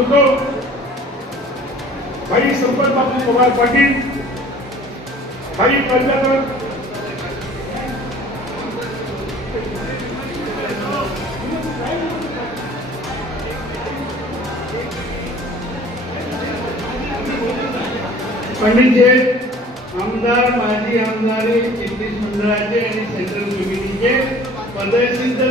होतो भाई संपत बाबू पवार पाटील भाई पंजाब पंडितचे आमदार माजी आमदार चिंतित मंडळाचे आणि सेंट्रल कमिटीचे पदसिद्ध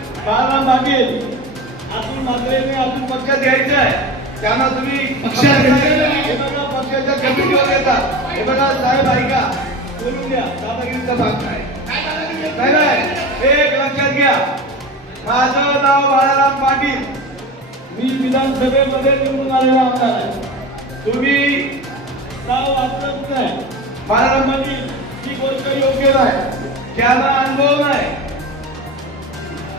मला मागेल अजून मात्रेने अजून पक्षात यायचं आहे. त्यांना तुम्ही पक्षाच्या कमिटीवर येतात. हे बघा साहेब ऐका. बोलून द्या. दादागिरीचा भाग नाही नाही. एक लक्षात घ्या. माझं नाव बाळाराम पाटील. मी विधानसभेमध्ये निवडून आलेला आमदार आहे. तुम्ही नाव वाचलंच नाही. बाळाराम पाटील ही गोष्ट योग्य नाही. ज्याला अनुभव नाही.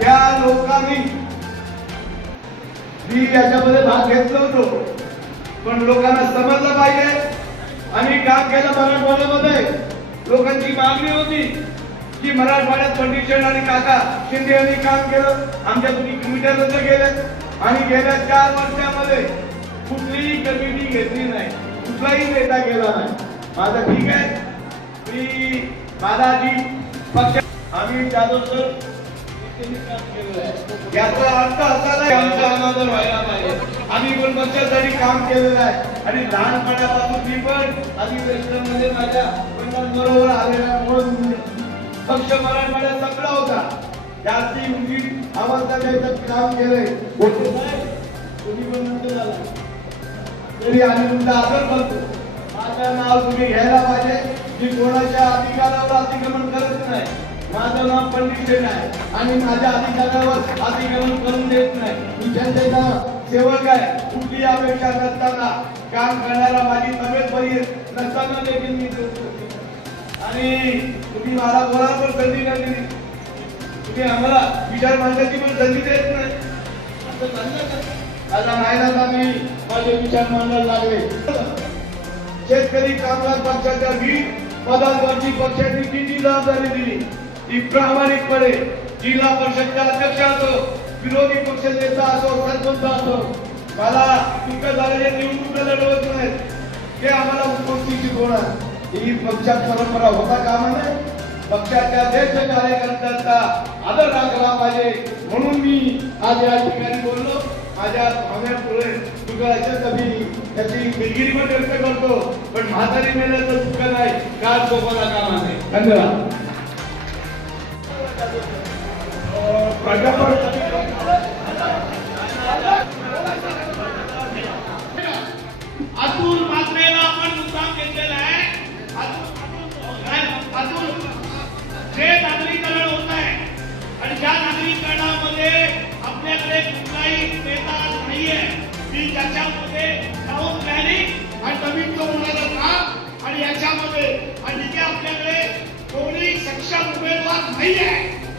त्या लोकांनी मी याच्यामध्ये भाग घेतलो होतो. पण लोकांना समजलं पाहिजे आणि काम केलं मराठवाड्यामध्ये लोकांची मागणी होती की मराठवाड्यात पंडित आणि काका शिंदे यांनी काम केलं. आमच्या तुम्ही कमिट्यामध्ये गेले आणि गेल्या चार वर्षामध्ये कुठलीही कमिटी घेतली नाही. कुठलाही नेता गेला नाही. माझा ठीक आहे. मी बालाजी पक्ष आम्ही जाधव सर याचा अर्थ असा नाही आमचा अनादर व्हायला पाहिजे. आम्ही पण पक्षासाठी काम केलेलं आहे आणि लहानपणापासून मी पण अधिवेशनामध्ये माझ्या बरोबर आलेला म्हणून पक्ष मराठवाड्यात सगळा होता. जास्ती उंची आवाज द्यायचं काम केलंय होते तुम्ही पण नंतर झाला. तरी आम्ही तुमचा आदर करतो. माझं नाव तुम्ही घ्यायला पाहिजे. मी कोणाच्या अधिकारावर अतिक्रमण करत नाही. माझं नाव पंडित जैन आहे. आणि माझ्या अधिकारावर अतिक्रमण करून देत नाही. मी जनतेचा सेवक आहे कुठली अपेक्षा नसताना काम करणारा माझी तब्येत बरी नसताना देखील मी आणि तुम्ही मला बोलायला पण संधी नाही दिली. तुम्ही आम्हाला विचार मांडण्याची पण संधी देत नाही. असं चाललं आता नाहीलाच आम्ही माझे विचार मांडायला लागले. शेतकरी कामगार पक्षाच्या वीर पदांवरची पक्षाची किती जबाबदारी दिली? ती प्रामाणिकपणे जिल्हा परिषदच्या अध्यक्ष असो विरोधी पक्ष नेता असो सरपंच असो मला तिथं झालेले निवडणूक लढवत नाहीत ते आम्हाला उपस्थित शिकवणार ही पक्षात परंपरा होता कामा नये. पक्षाच्या ज्येष्ठ कार्यकर्त्यांचा आदर राखला पाहिजे. म्हणून मी आज या ठिकाणी बोललो. माझ्या भावनेपुढे चुकायचं कधी त्याची दिलगिरी पण व्यक्त करतो. पण म्हातारी मेल्याचं चुक नाही. काल सोपाला कामा नाही धन्यवाद. प्राध्यापक अतुल मात्रेला आपण मुद्दाम घेतलेला आहे. अतुल- अतुल जे नागरीकरण होत आहे आणि ज्या नागरीकरणामध्ये आपल्याकडे कुठलाही नेता नाहीये की ज्याच्यामध्ये जाऊन प्लॅनिंग आणि नवीन जोडण्याचं काम आणि याच्यामध्ये आणि तिथे आपल्याकडे कोणी सक्षम उमेदवार नाहीये काही